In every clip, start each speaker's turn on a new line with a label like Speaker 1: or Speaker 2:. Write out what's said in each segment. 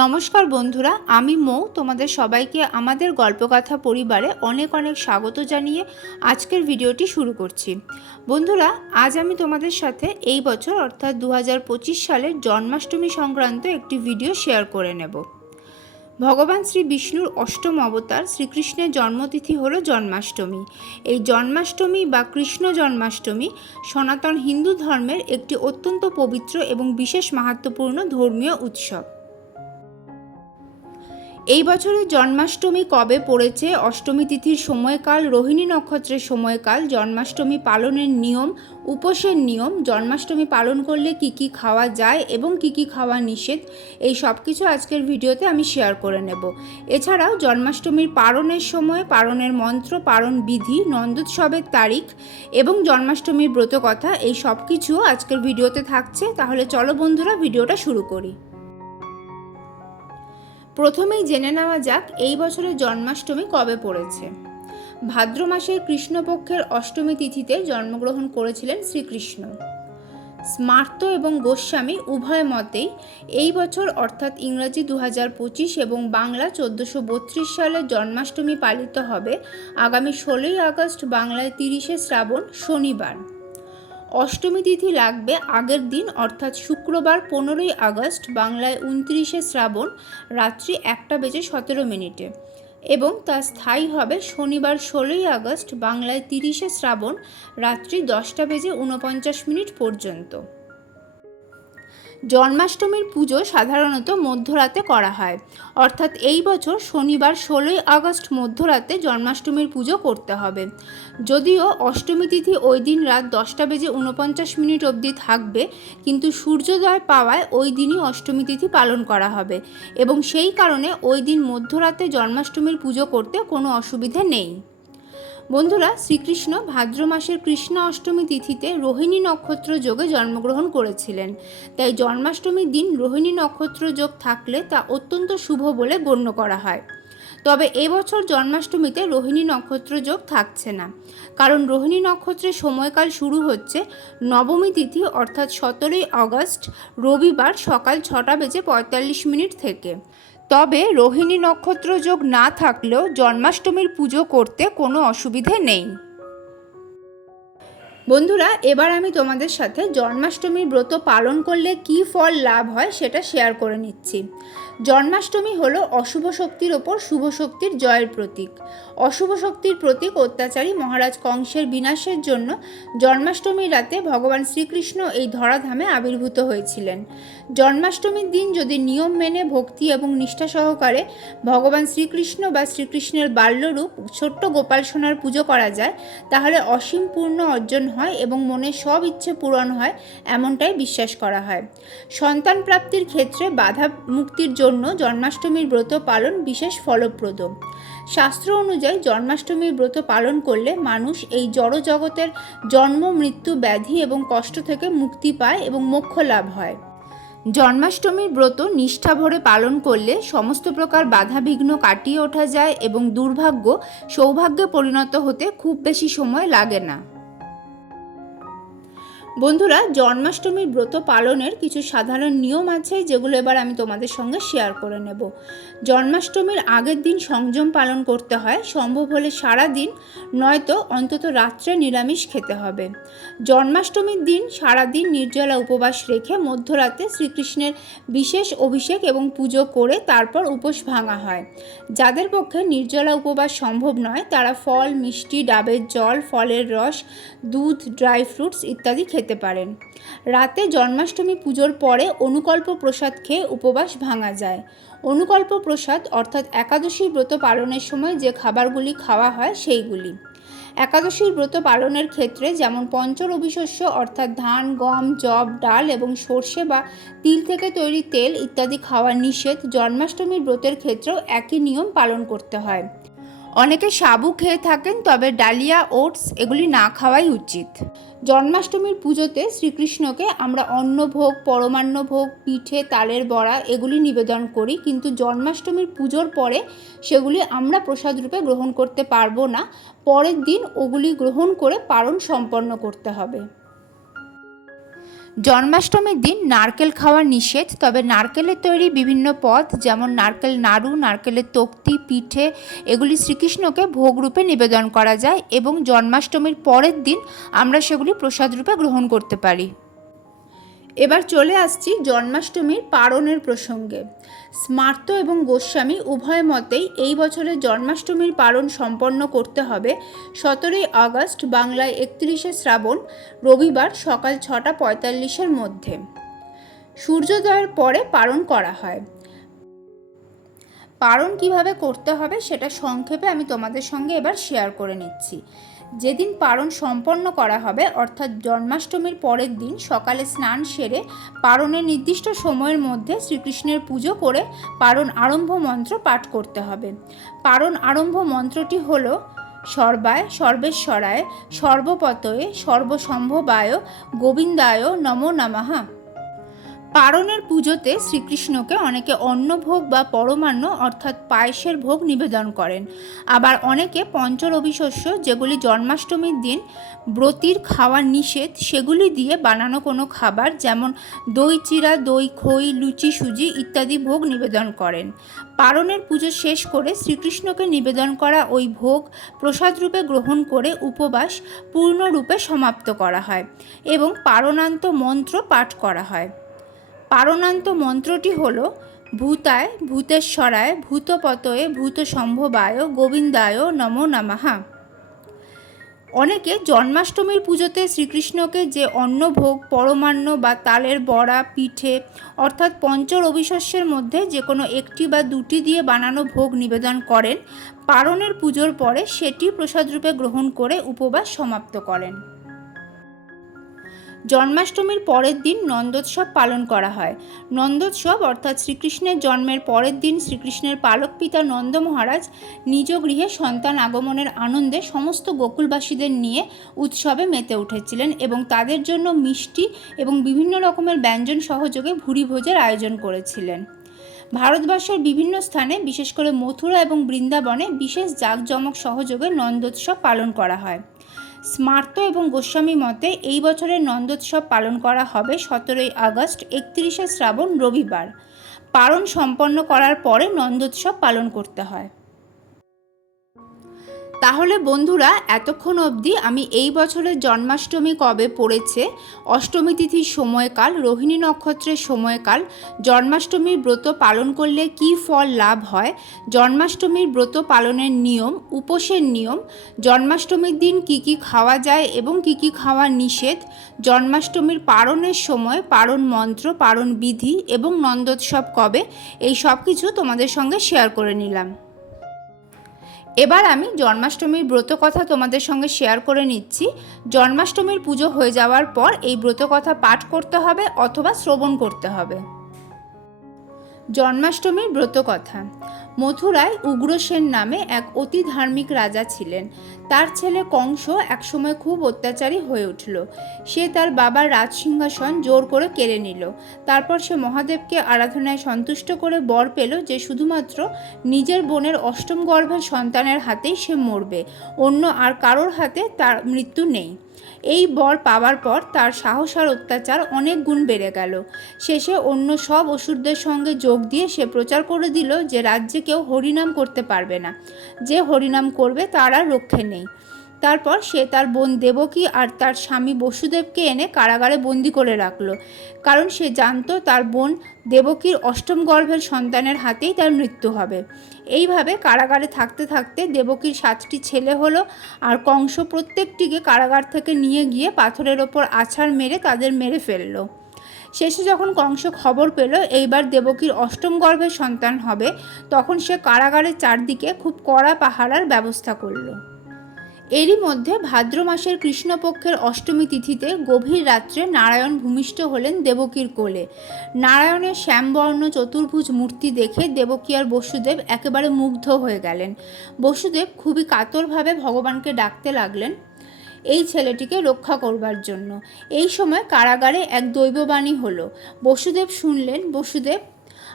Speaker 1: নমস্কার বন্ধুরা, আমি মৌ। তোমাদের সবাইকে আমাদের গল্পকথা পরিবারে অনেক অনেক স্বাগত জানিয়ে আজকের ভিডিওটি শুরু করছি। বন্ধুরা, আজ আমি তোমাদের সাথে এই বছর, অর্থাৎ দু হাজার পঁচিশ সালের জন্মাষ্টমী সংক্রান্ত একটি ভিডিও শেয়ার করে নেব। ভগবান শ্রী বিষ্ণুর অষ্টম অবতার শ্রীকৃষ্ণের জন্মতিথি হল জন্মাষ্টমী। এই জন্মাষ্টমী বা কৃষ্ণ জন্মাষ্টমী সনাতন হিন্দু ধর্মের একটি অত্যন্ত পবিত্র এবং বিশেষ মাহাত্মপূর্ণ ধর্মীয় উৎসব। এই বছরের জন্মাষ্টমী কবে পড়েছে? অষ্টমী তিথির সময়কাল, রোহিণী নক্ষত্রের সময়কাল, জন্মাষ্টমী পালনের নিয়ম, উপোসের নিয়ম, জন্মাষ্টমী পালন করলে কি কি খাওয়া যায় এবং কি কি খাওয়া নিষেধ? এই সব কিছু আজকের ভিডিওতে আমি শেয়ার করে নেব। এছাড়াও জন্মাষ্টমীর পালনের সময় পালনের মন্ত্র, পালন বিধি, নন্দোৎসবের তারিখ এবং জন্মাষ্টমীর ব্রতকথা, এই সব কিছু আজকের ভিডিওতে থাকছে। তাহলে চলো বন্ধুরা, ভিডিওটা শুরু করি। প্রথমেই জেনে নেওয়া যাক এই বছরের জন্মাষ্টমী কবে পড়েছে। ভাদ্র মাসের কৃষ্ণপক্ষের অষ্টমী তিথিতে জন্মগ্রহণ করেছিলেন শ্রীকৃষ্ণ। স্মার্ত এবং গোস্বামী উভয় মতেই এই বছর অর্থাৎ ইংরাজি দু পঁচিশ এবং বাংলা চোদ্দোশো বত্রিশ সালের জন্মাষ্টমী পালিত হবে আগামী ষোলোই আগস্ট বাংলায় তিরিশে শ্রাবণ শনিবার। অষ্টমী তিথি লাগবে আগের দিন, অর্থাৎ শুক্রবার পনেরোই আগস্ট, বাংলায় উনত্রিশে শ্রাবণ, রাত্রি একটা বেজে সতেরো মিনিটে। এবং তা স্থায়ী হবে শনিবার ষোলোই আগস্ট, বাংলায় তিরিশে শ্রাবণ, রাত্রি দশটা বেজে উনপঞ্চাশ মিনিট পর্যন্ত। জন্মাষ্টমীর পুজো সাধারণত মধ্যরাতে করা হয়। অর্থাৎ এই বছর শনিবার ষোলোই আগস্ট মধ্যরাতে জন্মাষ্টমীর পুজো করতে হবে। যদিও অষ্টমী তিথি ওই দিন রাত দশটা বেজে উনপঞ্চাশ মিনিট অবধি থাকবে, কিন্তু সূর্যোদয় পাওয়ায় ওই দিনই অষ্টমী তিথি পালন করা হবে এবং সেই কারণে ওই দিন মধ্যরাতে জন্মাষ্টমীর পুজো করতে কোনো অসুবিধে নেই। বন্ধুরা, শ্রীকৃষ্ণ ভাদ্র মাসের কৃষ্ণ অষ্টমী তিথিতে রোহিণী নক্ষত্র যোগে জন্মগ্রহণ করেছিলেন। তাই জন্মাষ্টমীর দিন রোহিণী নক্ষত্র যোগ থাকলে তা অত্যন্ত শুভ বলে গণ্য করা হয়। তবে এবছর জন্মাষ্টমীতে রোহিণী নক্ষত্র যোগ থাকছে না। কারণ রোহিণী নক্ষত্রের সময়কাল শুরু হচ্ছে নবমী তিথি, অর্থাৎ সতেরোই আগস্ট রবিবার সকাল ছটা বেজে পঁয়তাল্লিশ মিনিট থেকে। তবে রোহিণী নক্ষত্র যোগ না থাকলেও জন্মাষ্টমীর পুজো করতে কোনো অসুবিধে নেই। বন্ধুরা, এবার আমি তোমাদের সাথে জন্মাষ্টমীর ব্রত পালন করলে কি ফল লাভ হয় সেটা শেয়ার করে নিচ্ছি। জন্মাষ্টমী হলো অশুভ শক্তির ওপর শুভ শক্তির জয়ের প্রতীক। অশুভ শক্তির প্রতীক অত্যাচারী মহারাজ কংসের বিনাশের জন্য জন্মাষ্টমীর রাতে ভগবান শ্রীকৃষ্ণ এই ধরাধামে আবির্ভূত হয়েছিলেন। জন্মাষ্টমীর দিন যদি নিয়ম মেনে, ভক্তি এবং নিষ্ঠা সহকারে ভগবান শ্রীকৃষ্ণ বা শ্রীকৃষ্ণের বাল্যরূপ ছোট্ট গোপাল সোনার পুজো করা যায়, তাহলে অসীম পূর্ণ অর্জন হয় এবং মনের সব ইচ্ছে পূরণ হয়, এমনটাই বিশ্বাস করা হয়। সন্তান প্রাপ্তির ক্ষেত্রে বাধা মুক্তির জন্য জন্মাষ্টমীর ব্রত পালন বিশেষ ফলপ্রদ। শাস্ত্র অনুযায়ী জন্মাষ্টমীর ব্রত পালন করলে মানুষ এই জড় জগতের জন্ম, মৃত্যু, ব্যাধি এবং কষ্ট থেকে মুক্তি পায় এবং মোক্ষ লাভ হয়। জন্মাষ্টমীর ব্রত নিষ্ঠা ভরে পালন করলে সমস্ত প্রকার বাধা বিঘ্ন কাটিয়ে ওঠা যায় এবং দুর্ভাগ্য সৌভাগ্যে পরিণত হতে খুব বেশি সময় লাগে না। বন্ধুরা, জন্মাষ্টমীর ব্রত পালনের কিছু সাধারণ নিয়ম আছে, যেগুলো এবার আমি তোমাদের সঙ্গে শেয়ার করে নেব। জন্মাষ্টমীর আগের দিন সংযম পালন করতে হয়, সম্ভব হলে সারা দিন নয়তো অন্তত রাত্রে নিরামিষ খেতে হবে। জন্মাষ্টমীর দিন সারা দিন নির্জলা উপবাস রেখে মধ্যরাতে শ্রীকৃষ্ণের বিশেষ অভিষেক এবং পুজো করে তারপর উপোস ভাঙা হয়। যাদের পক্ষে নির্জলা উপবাস সম্ভব নয়, তারা ফল, মিষ্টি, ডাবের জল, ফলের রস, দুধ, ড্রাই ফ্রুটস ইত্যাদি খেতে খেতে পারেন। রাতে জন্মাষ্টমী পুজোর পরে অনুকল্প প্রসাদ খেয়ে উপবাস ভাঙা যায়। অনুকল্প প্রসাদ অর্থাৎ একাদশী ব্রত পালনের সময় যে খাবারগুলি খাওয়া হয় সেইগুলি। একাদশীর ব্রত পালনের ক্ষেত্রে যেমন পঞ্চরবিশস্য অর্থাৎ ধান, গম জব ডাল এবং সর্ষে বা তিল থেকে তৈরি তেল ইত্যাদি খাওয়া নিষেধ জন্মাষ্টমীর ব্রতের ক্ষেত্রেও একই নিয়ম পালন করতে হয়। অনেকে সাবু খেয়ে থাকেন, তবে ডালিয়া, ওটস এগুলি না খাওয়াই উচিত। জন্মাষ্টমীর পুজোতে শ্রীকৃষ্ণকে আমরা অন্নভোগ, পরমান্ন ভোগ, পিঠে, তালের বড়া এগুলি নিবেদন করি, কিন্তু জন্মাষ্টমীর পুজোর পরে সেগুলি আমরা প্রসাদ রূপে গ্রহণ করতে পারব না। পরের দিন ওগুলি গ্রহণ করে পালন সম্পন্ন করতে হবে। জন্মাষ্টমীর দিন নারকেল খাওয়া নিষেধ, তবে নারকেলের তৈরি বিভিন্ন পদ, যেমন নারকেল নাড়ু, নারকেলের তক্তি, পিঠে, এগুলি শ্রীকৃষ্ণকে ভোগ রূপে নিবেদন করা যায় এবং জন্মাষ্টমীর পরের দিন আমরা সেগুলি প্রসাদ রূপে গ্রহণ করতে পারি। এবার চলে আসছি জন্মাষ্টমীর পারণের প্রসঙ্গে। স্মার্ত এবং গোস্বামী উভয় মতেই এই বছরের জন্মাষ্টমীর পালন সম্পন্ন করতে হবে। সতেরোই আগস্ট বাংলায় একত্রিশে শ্রাবণ, রবিবার সকাল ছটা পঁয়তাল্লিশের মধ্যে। সূর্যোদয়ের পরে পালন করা হয়। পালন কীভাবে করতে হবে সেটা সংক্ষেপে আমি তোমাদের সঙ্গে এবার শেয়ার করে নিচ্ছি। যেদিন পারণ সম্পন্ন করা হবে, অর্থাৎ জন্মাষ্টমীর পরের দিন সকালে স্নান সেরে পারণের নির্দিষ্ট সময়ের মধ্যে শ্রীকৃষ্ণের পুজো করে পারণ আরম্ভ মন্ত্র পাঠ করতে হবে। পারণ আরম্ভ মন্ত্রটি হল, সর্বায় সর্বেশ্বরায়, সর্বপতয়ে সর্বসম্ভবায়, গোবিন্দায় নমো নমঃ। পারণের পুজোতে শ্রীকৃষ্ণকে অনেকে অন্নভোগ বা পরমান্ন, অর্থাৎ পায়েসের ভোগ নিবেদন করেন। আবার অনেকে পঞ্চরবিশস্য, যেগুলি জন্মাষ্টমীর দিন ব্রতির খাওয়া নিষেধ, সেগুলি দিয়ে বানানো কোনো খাবার, যেমন দই চিরা, দই খই, লুচি, সুজি ইত্যাদি ভোগ নিবেদন করেন। পারণের পুজো শেষ করে শ্রীকৃষ্ণকে নিবেদন করা ওই ভোগ প্রসাদ রূপে গ্রহণ করে উপবাস পূর্ণরূপে সমাপ্ত করা হয় এবং পারণান্ত মন্ত্র পাঠ করা হয়। পারণান্ত মন্ত্রটি হল, ভূতায়, ভূতেশ্বরায়, ভূতপতয়ে ভূত সম্ভবায় গোবিন্দায় নমো নমঃ। অনেকে জন্মাষ্টমীর পুজোতে শ্রীকৃষ্ণকে যে অন্নভোগ, পরমান্ন বা তালের বড়া, পিঠে, অর্থাৎ পঞ্চ রবিশস্যের মধ্যে যে কোনো একটি বা দুটি দিয়ে বানানো ভোগ নিবেদন করেন, পারণের পুজোর পরে সেটি প্রসাদরূপে গ্রহণ করে উপবাস সমাপ্ত করেন। জন্মাষ্টমীর পরের দিন নন্দোৎসব পালন করা হয়। নন্দোৎসব অর্থাৎ শ্রীকৃষ্ণের জন্মের পরের দিন শ্রীকৃষ্ণের পালক পিতা নন্দ মহারাজ নিজ গৃহে সন্তান আগমনের আনন্দে সমস্ত গোকুলবাসীদের নিয়ে উৎসবে মেতে উঠেছিলেন এবং তাদের জন্য মিষ্টি এবং বিভিন্ন রকমের ব্যঞ্জন সহযোগে ভুরি ভোজের আয়োজন করেছিলেন। ভারতবর্ষের বিভিন্ন স্থানে, বিশেষ করে মথুরা এবং বৃন্দাবনে বিশেষ জাঁকজমক সহযোগে নন্দোৎসব পালন করা হয়। স্মার্ত এবং গোস্বামী মতে এই বছরের নন্দোৎসব পালন করা হবে সতেরোই আগস্ট, একত্রিশে শ্রাবণ রবিবার। পালন সম্পন্ন করার পরে নন্দোৎসব পালন করতে হয়। তাহলে বন্ধুরা, এতক্ষণ অবধি আমি এই বছরের জন্মাষ্টমী কবে পড়েছে, অষ্টমী তিথির সময়কাল, রোহিণী নক্ষত্রের সময়কাল, জন্মাষ্টমীর ব্রত পালন করলে কি ফল লাভ হয়, জন্মাষ্টমীর ব্রত পালনের নিয়ম, উপোসের নিয়ম, জন্মাষ্টমীর দিন কি কি খাওয়া যায় এবং কি কি খাওয়া নিষেধ, জন্মাষ্টমীর পারণের সময় পারণ মন্ত্র পারণ বিধি এবং নন্দোৎসব কবে, এই সব কিছু তোমাদের সঙ্গে শেয়ার করে নিলাম। এবার আমি জন্মাষ্টমীর ব্রত কথা তোমাদের সঙ্গে শেয়ার করে নিচ্ছি। জন্মাষ্টমীর পুজো হয়ে যাওয়ার পর এই ব্রত কথা পাঠ করতে হবে অথবা শ্রবণ করতে হবে। জন্মাষ্টমীর ব্রত কথা। মথুরায় উগ্রসেন নামে এক অতি ধার্মিক রাজা ছিলেন। তার ছেলে কংস একসময় খুব অত্যাচারী হয়ে উঠল। সে তার বাবার রাজসিংহাসন জোর করে কেড়ে নিল। তারপর সে মহাদেবকে আরাধনায় সন্তুষ্ট করে বর পেল যে শুধুমাত্র নিজের বোনের অষ্টম গর্ভের সন্তানের হাতেই সে মরবে, অন্য আর কারোর হাতে তার মৃত্যু নেই। এই বর পাওয়ার পর তার সাহস আর অত্যাচার অনেক গুণ বেড়ে গেল। শেষে অন্য সব অসুরদের সঙ্গে যোগ দিয়ে সে প্রচার করে দিল যে রাজ্যে কেউ হরিনাম করতে পারবে না। যে হরিনাম করবে তার আর রক্ষে নেই। তারপর সে তার বোন দেবকী আর তার স্বামী বসুদেবকে এনে কারাগারে বন্দি করে রাখল। কারণ সে জানতো তার বোন দেবকীর অষ্টম গর্ভের সন্তানের হাতেই তার মৃত্যু হবে। এইভাবে কারাগারে থাকতে থাকতে দেবকীর সাতটি ছেলে হলো আর কংস প্রত্যেকটিকে কারাগার থেকে নিয়ে গিয়ে পাথরের ওপর আছাড় মেরে তাদের মেরে ফেলল। শেষে যখন কংস খবর পেল এইবার দেবকীর অষ্টম গর্ভের সন্তান হবে, তখন সে কারাগারের চারদিকে খুব কড়া পাহারার ব্যবস্থা করল। এরই মধ্যে ভাদ্র মাসের কৃষ্ণপক্ষের অষ্টমী তিথিতে গভীর রাত্রে নারায়ণ ভূমিষ্ঠ হলেন দেবকীর কোলে। নারায়ণের শ্যামবর্ণ চতুর্ভুজ মূর্তি দেখে দেবকী আর বসুদেব একেবারে মুগ্ধ হয়ে গেলেন। বসুদেব খুবই কাতরভাবে ভগবানকে ডাকতে লাগলেন, এই ছেলেটিকে রক্ষা করবার জন্য। এই সময় কারাগারে এক দৈববাণী হলো। বসুদেব শুনলেন, বসুদেব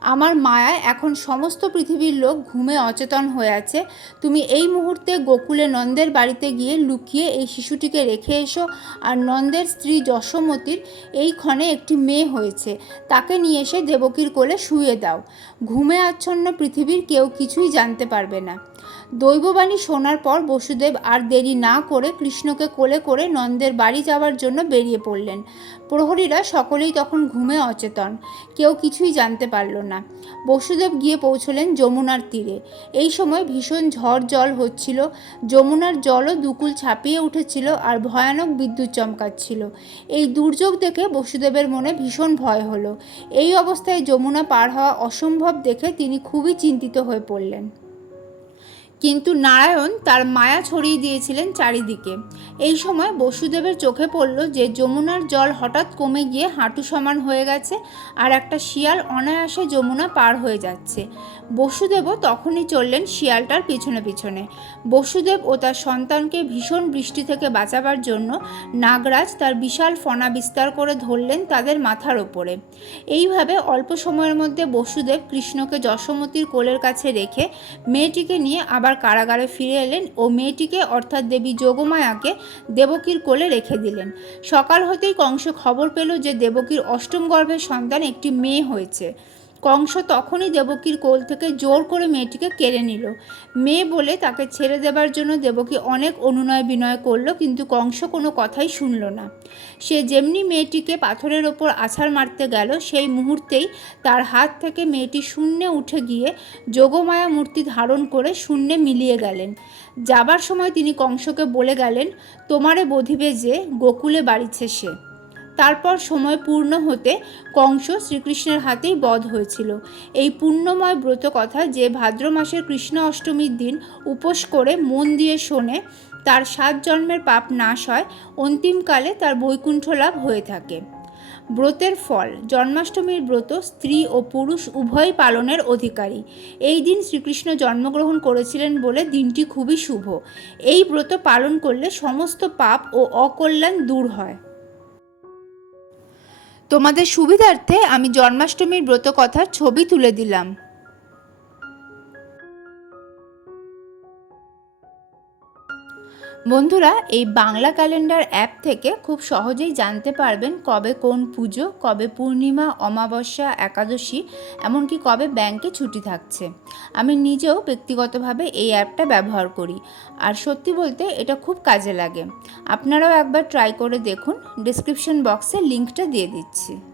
Speaker 1: আমার মায়ায় এখন সমস্ত পৃথিবীর লোক ঘুমে অচেতন হয়ে আছে। তুমি এই মুহূর্তে গোকুলে নন্দের বাড়িতে গিয়ে লুকিয়ে এই শিশুটিকে রেখে এসো আর নন্দের স্ত্রী যশোমতির এই ক্ষণে একটি মেয়ে হয়েছে। তাকে নিয়ে এসে দেবকীর কোলে শুয়ে দাও। ঘুমে আচ্ছন্ন পৃথিবীর কেউ কিছুই জানতে পারবে না। দৈববাণী শোনার পর বসুদেব আর দেরি না করে কৃষ্ণকে কোলে করে নন্দের বাড়ি যাওয়ার জন্য বেরিয়ে পড়লেন। প্রহরীরা সকলেই তখন ঘুমে অচেতন, কেউ কিছুই জানতে পারল না। বসুদেব গিয়ে পৌঁছলেন যমুনার তীরে। এই সময় ভীষণ ঝড় জল হচ্ছিল, যমুনার জলও দুকুল ছাপিয়ে উঠেছিল আর ভয়ানক বিদ্যুৎ চমকাচ্ছিল। এই দুর্যোগ দেখে বসুদেবের মনে ভীষণ ভয় হলো। এই অবস্থায় যমুনা পার হওয়া অসম্ভব দেখে তিনি খুবই চিন্তিত হয়ে পড়লেন। কিন্তু নারায়ণ তার মায়া ছড়িয়ে দিয়েছিলেন চারিদিকে। এই সময় বসুদেবের চোখে পড়ল যে যমুনার জল হঠাৎ কমে গিয়ে হাঁটু সমান হয়ে গেছে আর একটা শিয়াল অনায়াসে যমুনা পার হয়ে যাচ্ছে। বসুদেবও তখনই চললেন শিয়ালটার পিছনে পিছনে। বসুদেব ও তার সন্তানকে ভীষণ বৃষ্টি থেকে বাঁচাবার জন্য নাগরাজ তার বিশাল ফনা বিস্তার করে ধরলেন তাদের মাথার ওপরে। এইভাবে অল্প সময়ের মধ্যে বসুদেব কৃষ্ণকে যশোমতির কোলের কাছে রেখে মেয়েটিকে নিয়ে আবার কারাগারে ফিরে এলেন ও মেয়েটিকে, অর্থাৎ দেবী যোগমায়াকে, দেবকীর কোলে রেখে দিলেন। সকাল হতেই কংস খবর পেল যে দেবকীর অষ্টম গর্ভের সন্তান একটি মেয়ে হয়েছে। কংস তখনই দেবকীর কোল থেকে জোর করে মেয়েটিকে কেড়ে নিল। মেয়ে বলে তাকে ছেড়ে দেবার জন্য দেবকী অনেক অনুনয় বিনয় করল, কিন্তু কংস কোনো কথাই শুনল না। সে যেমনি মেয়েটিকে পাথরের ওপর আছাড় মারতে গেল, সেই মুহূর্তেই তার হাত থেকে মেয়েটি শূন্যে উঠে গিয়ে যোগমায়া মূর্তি ধারণ করে শূন্যে মিলিয়ে গেলেন। যাবার সময় তিনি কংসকে বলে গেলেন, তোমারে বধিবে যে, গোকুলে বাড়িছে সে। তারপর সময় পূর্ণ হতে কংস শ্রীকৃষ্ণের হাতেই বধ হয়েছিল। এই পুণ্যময় ব্রত কথা যে ভাদ্র মাসের কৃষ্ণ অষ্টমীর দিন উপোস করে মন দিয়ে শোনে, তার সাত জন্মের পাপ নাশ হয়, অন্তিমকালে তার বৈকুণ্ঠ লাভ হয়ে থাকে। ব্রতের ফল, জন্মাষ্টমীর ব্রত স্ত্রী ও পুরুষ উভয় পালনের অধিকারী। এই দিন শ্রীকৃষ্ণ জন্মগ্রহণ করেছিলেন বলে দিনটি খুবই শুভ। এই ব্রত পালন করলে সমস্ত পাপ ও অকল্যাণ দূর হয়। তোমাদের সুবিধার্থে আমি জন্মাষ্টমীর ব্রত কথার ছবি তুলে দিলাম। বন্ধুরা, এই বাংলা ক্যালেন্ডার অ্যাপ থেকে খুব সহজেই জানতে পারবেন কবে কোন পুজো, কবে পূর্ণিমা, অমাবস্যা, একাদশী, এমনকি কবে ব্যাংকে ছুটি থাকছে। আমি নিজেও ব্যক্তিগতভাবে এই অ্যাপটা ব্যবহার করি। আর সত্যি বলতে এটা খুব কাজে লাগে। আপনারাও একবার ট্রাই করে দেখুন। ডিসক্রিপশন বক্সে লিঙ্কটা দিয়ে দিচ্ছি।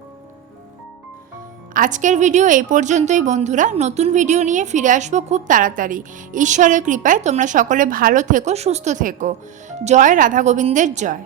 Speaker 1: আজকের ভিডিও এই পর্যন্তই বন্ধুরা। নতুন ভিডিও নিয়ে ফিরে আসব খুব তাড়াতাড়ি। ঈশ্বরের কৃপায় তোমরা সকলে ভালো থেকো, সুস্থ থেকো। জয় রাধা গোবিন্দের, জয়।